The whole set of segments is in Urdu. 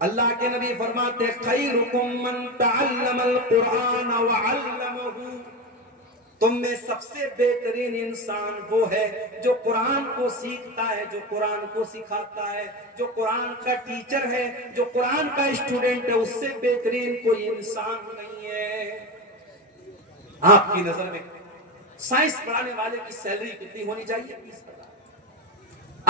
اللہ کے نبی فرماتے خیرکم من تعلم القرآن وعلمہ، تم میں سب سے بہترین انسان وہ ہے جو قرآن کو سیکھتا ہے، جو قرآن کو سکھاتا ہے، جو قرآن کا ٹیچر ہے، جو قرآن کا اسٹوڈنٹ ہے، اس سے بہترین کوئی انسان نہیں ہے۔ آپ کی نظر میں سائنس پڑھانے والے کی سیلری کتنی ہونی چاہیے؟ 20,000۔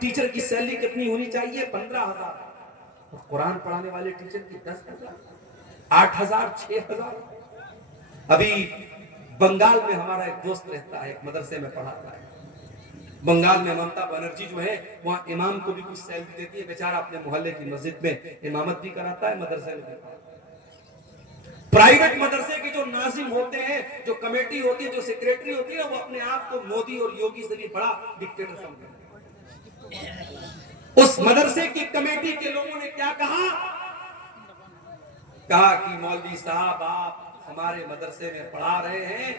ٹیچر کی سیلری کتنی ہونی چاہیے؟ 15,000۔ اور قرآن پڑھانے والے ٹیچر کی 10,000، 8,000، 6,000۔ ابھی بنگال میں ہمارا ایک دوست رہتا ہے، ایک مدرسے میں پڑھاتا ہے۔ بنگال میں ممتا بنرجی جو ہے وہاں امام کو بھی کچھ سیلری دیتی ہے، بیچارہ اپنے محلے کی مسجد میں امامت بھی کراتا ہے، مدرسے میں بھی پڑھاتا ہے۔ پرائیویٹ مدرسے کے جو ناظم ہوتے ہیں، جو کمیٹی ہوتی ہے، جو سیکریٹری ہوتی ہے، وہ اپنے آپ کو مودی اور یوگی سے بھی بڑا ڈکٹیٹر سمجھتے ہیں۔ اس مدرسے کی کمیٹی کے لوگوں نے کیا کہا کہ مولوی صاحب آپ ہمارے مدرسے میں پڑھا رہے ہیں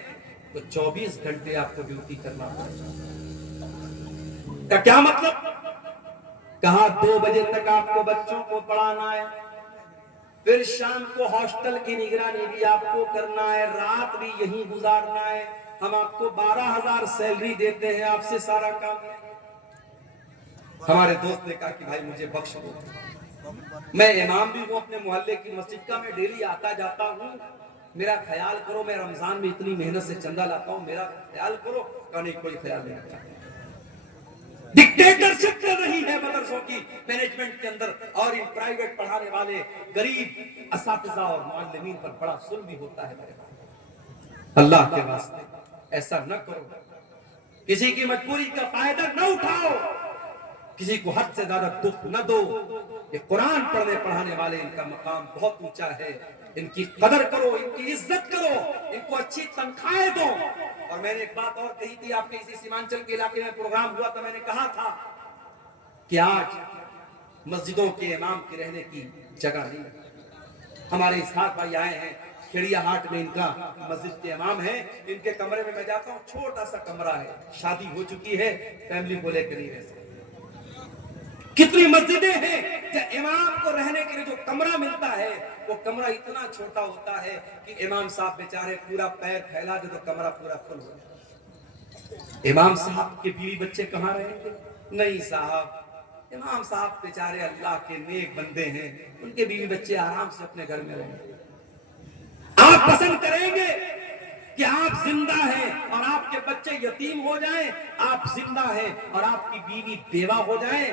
تو 24 گھنٹے آپ کو ڈیوٹی کرنا پڑے گا۔ کیا مطلب؟ کہا 2 بجے تک آپ کو بچوں کو پڑھانا ہے، پھر شام کو ہاسٹل کی نگرانی بھی آپ کو کرنا ہے، رات بھی یہیں گزارنا ہے، ہم آپ کو 12,000 سیلری دیتے ہیں، آپ سے سارا کام ہے۔ ہمارے دوست نے کہا کہ بھائی مجھے بخش دو، میں امام بھی ہوں اپنے محلے کی مسجد کا، میں ڈیلی آتا جاتا ہوں، میرا خیال کرو، میں رمضان میں اتنی محنت سے چندہ لاتا ہوں، میرا خیال کرو۔ کہا نہیں، کوئی خیال نہیں کرتا۔ ڈکٹیٹرشپ چل رہی ہے مدرسوں کی مینجمنٹ کے اندر، اور ان پرائیویٹ پڑھانے والے غریب اساتذہ اور معلمین پر بڑا ظلم بھی ہوتا ہے۔ میرے بھائی اللہ کے واسطے ایسا نہ کرو، کسی کی مجبوری کا فائدہ نہ اٹھاؤ، کسی کو حد سے زیادہ دکھ نہ دو۔ یہ قرآن پڑھنے پڑھانے والے، ان کا مقام بہت اونچا ہے، ان کی قدر کرو، ان کی عزت کرو، ان کو اچھی تنخواہیں دو۔ اور میں نے ایک بات اور کہی تھی، آپ کے اسی سیمانچل کے علاقے میں پروگرام ہوا تھا، میں نے کہا تھا کہ آج مسجدوں کے امام کے رہنے کی جگہ نہیں۔ ہمارے اسحاق بھائی آئے ہیں، کھڑیا ہاٹ میں ان کا مسجد کے امام ہے، ان کے کمرے میں میں جاتا ہوں، چھوٹا سا کمرہ ہے، شادی ہو چکی ہے، فیملی کو لے کے نہیں رہ سکتے۔ کتنی مسجدیں ہیں کہ امام کو رہنے کے لیے جو کمرہ ملتا ہے وہ کمرہ اتنا چھوٹا ہوتا ہے کہ امام صاحب بیچارے پورا پیر پھیلا دے تو کمرہ پورا فل ہو جائے۔ امام صاحب کے بیوی بچے کہاں رہیں گے؟ نہیں صاحب، امام صاحب بیچارے اللہ کے نیک بندے ہیں، ان کے بیوی بچے آرام سے اپنے گھر میں رہیں گے۔ آپ پسند کریں گے کہ آپ زندہ ہیں اور آپ کے بچے یتیم ہو جائیں، آپ زندہ ہیں اور آپ کی بیوی بیوہ ہو جائیں؟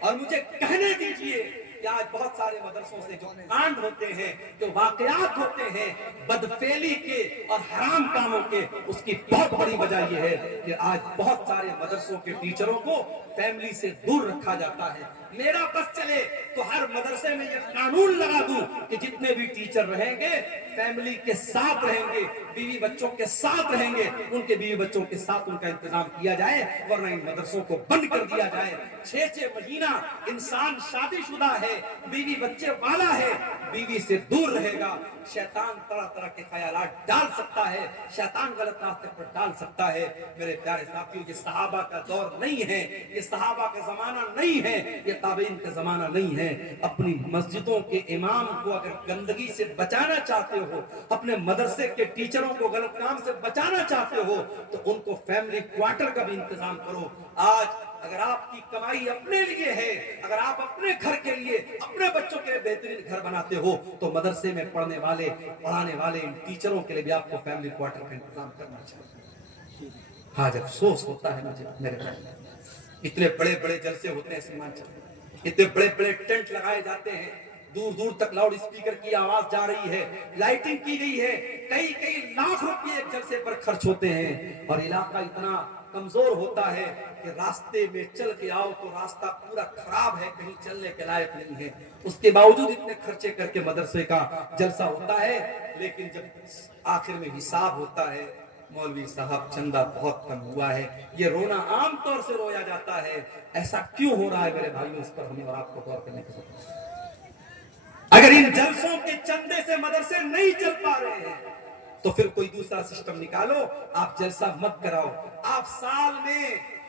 اور مجھے کہنے دیجئے کہ آج بہت سارے مدرسوں سے جو کانڈ ہوتے ہیں، جو واقعات ہوتے ہیں بدفعلی کے اور حرام کاموں کے، اس کی بہت بڑی وجہ یہ ہے کہ آج بہت سارے مدرسوں کے ٹیچروں کو فیملی سے دور رکھا جاتا ہے۔ میرا بس چلے تو ہر مدرسے میں یہ قانون لگا دوں کہ جتنے بھی ٹیچر رہیں گے فیملی کے ساتھ رہیں گے، بیوی بچوں کے ساتھ رہیں گے، ان کے بیوی بچوں کے ساتھ ان کا انتظام کیا جائے، ورنہ ان مدرسوں کو بند کر دیا جائے۔ 6 مہینہ انسان شادی شدہ ہے، بیوی بچے والا ہے، بیوی سے دور رہے گا، شیطان طرح طرح کے خیالات ڈال سکتا ہے، شیطان غلط راستے پر ڈال سکتا ہے۔ میرے پیارے ساتھیوں، یہ صحابہ کا دور نہیں ہے، یہ صحابہ کا زمانہ نہیں ہے، یہ تابعین کا زمانہ نہیں ہے۔ اپنی مسجدوں کے امام کو اگر گندگی سے بچانا چاہتے ہو، اپنے مدرسے کے ٹیچروں کو غلط کام سے بچانا چاہتے ہو، تو ان کو فیملی کوارٹر کا بھی انتظام کرو۔ آج اگر آپ کی کمائی اپنے لیے ہے، اگر آپ اپنے گھر کے لیے، اپنے بچوں کے لیے بہترین گھر بناتے ہو، تو مدرسے میں پڑھنے والے، پڑھانے والے ان ٹیچروں کے لیے بھی آپ کو فیملی کوارٹر کا انتظام کرنا چاہیے۔ آج افسوس ہوتا ہے مجھے، میرے بھائی، اتنے بڑے بڑے جلسے ہوتے ہیں سیمانچل میں، اتنے بڑے بڑے ٹینٹ لگائے جاتے ہیں، دور دور تک لاؤڈ اسپیکر کی آواز جا رہی ہے، لائٹنگ کی گئی ہے، کئی لاکھ روپے ایک جلسے پر خرچ ہوتے ہیں، اور علاقہ اتنا کمزور ہوتا ہے کہ راستے میں چل کے آؤ تو راستہ پورا خراب ہے، کہیں چلنے کے لائق نہیں ہے۔ اس کے باوجود اتنے خرچے کر کے مدرسے کا جلسہ ہوتا ہے، لیکن جب آخر میں حساب ہوتا ہے، مولوی صاحب چندہ بہت کم ہوا ہے، یہ رونا عام طور سے رویا جاتا ہے۔ ایسا کیوں ہو رہا ہے میرے بھائیوں؟ اس پر ہمیں اور آپ کو غور کرنے کی ضرورت ہے۔ اگر ان جلسوں کے چندے سے مدرسے نہیں چل پا رہے ہیں تو پھر کوئی دوسرا سسٹم نکالو، آپ جلسہ مت کراؤ۔ آپ سال میں